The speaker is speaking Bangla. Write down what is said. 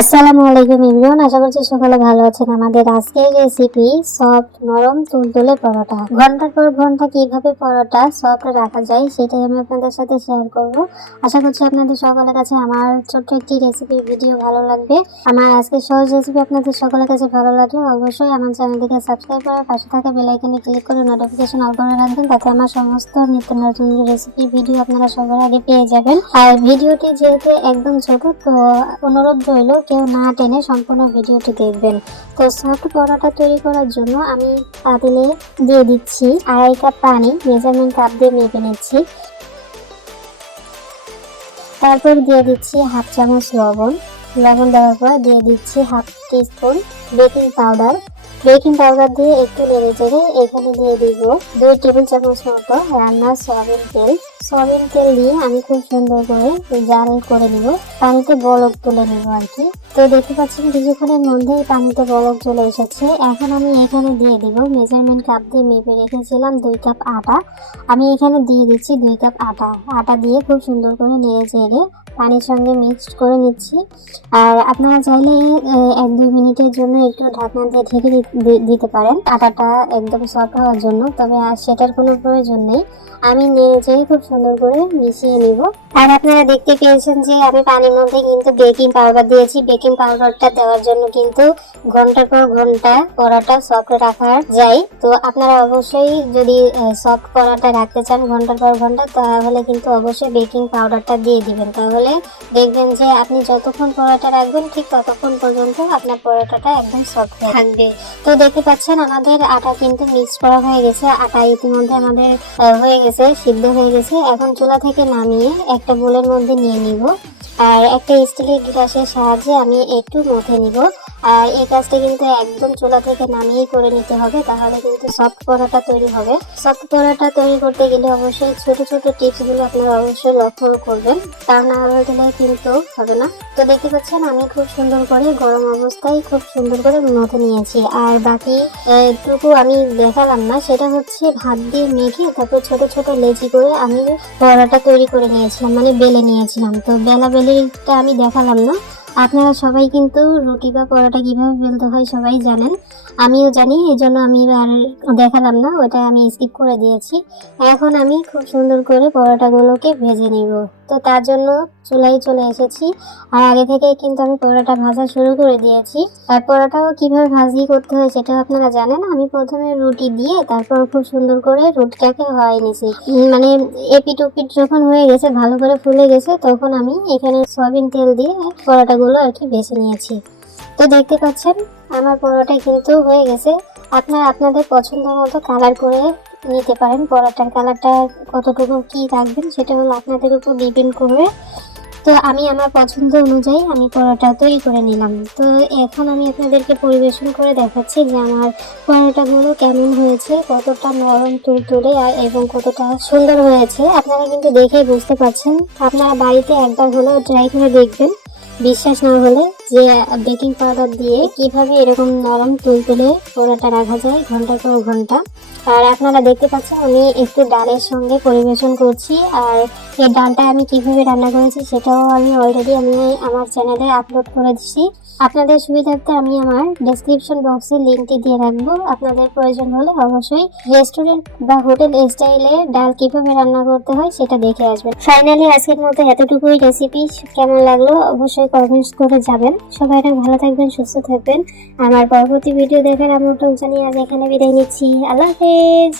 আসসালামু আলাইকুম এভরিওয়ান, আশা করছি সকালে ভালো আছেন। আমাদের আজকের রেসিপি সফট নরম তুলতুলে পরোটা। ঘন্টার পর ঘন্টা কিভাবে পরোটা সফট রাখা যায় সেটাই আমি আপনাদের সাথে শেয়ার করব। আশা করছি আপনাদের সকলের কাছে আমার ছোট্ট একটি রেসিপি ভিডিও ভালো লাগবে। আমার আজকের সহজ রেসিপি আপনাদের সকলের কাছে ভালো লাগলে অবশ্যই আমার চ্যানেলটিকে সাবস্ক্রাইব করে পাশে থাকা বেল আইকনে ক্লিক করে নোটিফিকেশন অল করে রাখবেন, তাতে আমার সমস্ত নিত্য নতুন রেসিপি ভিডিও আপনারা সবার আগে পেয়ে যাবেন। আর ভিডিওটি যেহেতু একদম ছোট, তো অনুরোধ রইল কেউ না টেনে সম্পূর্ণ ভিডিওটি দেখবেন। তো সফট পরোটা তৈরি করার জন্য আমি পাতিলে দিয়ে দিচ্ছি 2.5 কাপ পানি, মেজারমেন্ট কাপ দিয়ে মেপে নিচ্ছি। তারপর দিয়ে দিচ্ছি 1/2 চামচ লবণ। লবণ দেওয়ার পর দিয়ে দিচ্ছি 1/2 teaspoon baking powder. Baking powder দিয়ে একটু নেড়ে চেড়ে এখানে দিয়ে দিব 2 টেবিল চামচ মতো রান্নার সয়াবিন তেল। সয়াবিন তেল দিয়ে আমি খুব সুন্দর করে জাল করে নিব, পানিতে বলক তুলে নিব আর কি। তো দেখতে পাচ্ছেন কিছুক্ষণের মধ্যেই পানিতে বলক চলে এসেছে। এখন আমি এখানে দিয়ে দিব মেজারমেন্ট কাপ দিয়ে মেপে রেখেছিলাম 2 কাপ আটা। আমি এখানে দিয়ে দিচ্ছি 2 কাপ আটা দিয়ে খুব সুন্দর করে নেড়ে চেড়ে পানির সঙ্গে মিক্সড করে নিচ্ছি। আর আপনারা চাইলে 1-2 মিনিটের জন্য একটু ঢাকনা দিয়ে ঢেকে দিতে পারেন আটাটা একদম সফট হওয়ার জন্য, তবে আর সেটার কোনো প্রয়োজন নেই। আমি নেড়ে চেড়ে খুব সুন্দর করে মিশিয়ে নিব। আর আপনারা দেখতে পেয়েছেন যে আমি পানির মধ্যে কিন্তু বেকিং পাউডার দিয়েছি। বেকিং পাউডারটা দেওয়ার জন্য কিন্তু ঘন্টার পর ঘন্টা পরোটা সফট রাখা যায়। তো আপনারা অবশ্যই যদি সফট পরোটা রাখতে চান ঘন্টার পর ঘন্টা, তাহলে কিন্তু অবশ্যই বেকিং পাউডারটা দিয়ে দিবেন। তাহলে দেখবেন যে আপনি যতক্ষণ পরোটা রাখবেন ঠিক ততক্ষণ পর্যন্ত আপনার পরোটাটা একদম সফট থাকবে। তো দেখতে পাচ্ছেন আমাদের আটা কিন্তু মিক্স করা হয়ে গেছে। আটা ইতিমধ্যে আমাদের হয়ে গেছে, সিদ্ধ হয়ে গেছে। এখন চুলা থেকে নামিয়ে একটা বোলের মধ্যে নিয়ে নিব। আর একটা স্টিলের গ্লাসের সাহায্যে আমি একটু মথে নিব। আর এই কাজটা কিন্তু একদম চুলা থেকে নামিয়ে করে নিতে হবে, তাহলে কিন্তু সফট পরোটা তৈরি হবে। সফট পরোটা তৈরি করতে গেলে অবশ্যই ছোট ছোট টিপসগুলো আপনারা অবশ্যই লক্ষ্য করবেন, তা না হলে কিন্তু হবে না। তো দেখতে পাচ্ছেন আমি খুব সুন্দর করে গরম অবস্থায় খুব সুন্দর করে মথে নিয়েছি। আর বাকি টুকু আমি দেখালাম না, সেটা হচ্ছে ভাত দিয়ে মেখে তারপর ছোট ছোট লেচি করে আমি পরোটা তৈরি করে নিয়েছিলাম, মানে বেলে নিয়েছিলাম। তো বেলিটা আমি দেখালাম না। আপনারা সবাই কিন্তু রুটি বা পরোটা কিভাবে বেলতে হয় সবাই জানেন, আমিও জানি, এই জন্য আমি আর দেখালাম না, ওটা আমি স্কিপ করে দিয়েছি। এখন আমি খুব সুন্দর করে পরোটাগুলোকে ভেজে নিব। তো তার জন্য চুলায় চলে এসেছি। আর আগে থেকে কিন্তু আমি পরোটা ভাজা শুরু করে দিয়েছি। আর পরোটাও কিভাবে ভাজি করতে হয় সেটা আপনারা জানেন। আমি প্রথমে রুটি দিয়ে তারপর খুব সুন্দর করে রুটিটাকে হয়ে নিয়েছি, মানে এপিট ওপিট যখন হয়ে গেছে ভালো করে ফুলে গেছে, তখন আমি এখানে সয়াবিন তেল দিয়ে পরোটাগুলো আর কি ভেজে নিয়েছি। তো দেখতে পাচ্ছেন আমার পরোটা কিন্তু হয়ে গেছে। আপনারা আপনাদের পছন্দ মতো কালার করে নিতে পারেন। পরোটার কালারটা কতটুকু কি রাখবেন সেটা হলো আপনাদের উপর ডিপেন্ড করবে। তো আমি আমার পছন্দ অনুযায়ী আমি পরোটা তৈরি করে নিলাম। তো এখন আমি আপনাদেরকে পরিবেশন করে দেখাচ্ছি যে আমার পরোটাগুলো কেমন হয়েছে, কতটা নরম তুলতুলে এবং কতটা সুন্দর হয়েছে। আপনারা কিন্তু দেখে বুঝতে পারছেন। আপনারা বাড়িতে একবার হলেও ট্রাই করে দেখবেন, বিশ্বাস না হলে, যে বেকিং পাউডার দিয়ে কিভাবে এরকম নরম তুলতুলে পরোটা রাখা যায় ঘন্টার পর ঘন্টা। আর আপনারা দেখতে পাচ্ছেন আমি একটু ডালের সঙ্গে পরিবেশন করছি। আর এই ডালটা আমি কিভাবে রান্না করেছি সেটাও আমি অলরেডি আমার চ্যানেলে আপলোড করে দিচ্ছি। আপনাদের সুবিধার্থে আমি আমার ডেসক্রিপশন বক্সে লিঙ্কটি দিয়ে রাখবো। আপনাদের প্রয়োজন হলে অবশ্যই রেস্টুরেন্ট বা হোটেল স্টাইলে ডাল কিভাবে রান্না করতে হয় সেটা দেখে আসবেন। ফাইনালি আজকের মতো এতটুকুই রেসিপি। কেমন লাগলো অবশ্যই কমেন্টস করে যাবেন। সবাই ভালো থাকবেন, সুস্থ থাকবেন। আমার পরবর্তী ভিডিও দেখার আমন্ত্রণ জানিয়ে আজ এখানে বিদায় নিচ্ছি। আল্লাহ হাফেজ।